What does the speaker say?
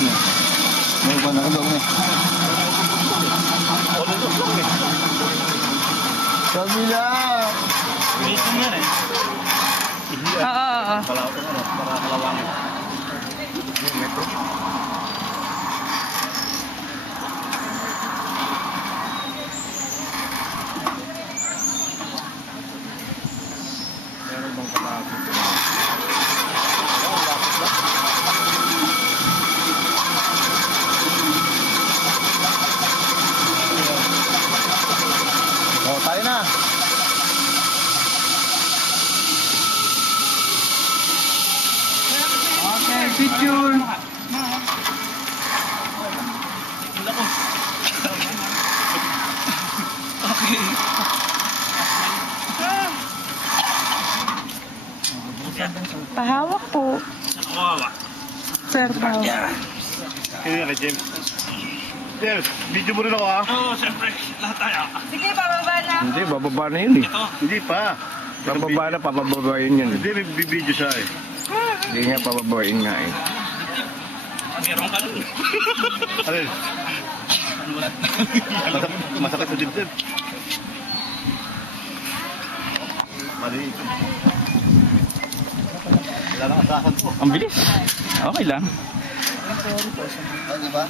May iba na kalong eh. Sabi na! Ito yan eh. Oo. Para kalawangin. Metro. Meron bang kalapit? O, tayo na! Okay, picture. Okay. Pahawak po. Kawawa. Sir, pahawak. Kaya nga, James. James, video mo rin ako ha? Oo, siyempre. Lahat tayo. Sige, pababa na. Hindi, bababa na yun eh. Hindi pa. Bababa na, papababayin yun. Hindi, may video siya eh. Hindi nga papababayin nga eh. Meron ka nun. Alin? Masakit sa dibdib. Mali. Wala lang asahan po. Ang bilis. Okay lang. Di ba?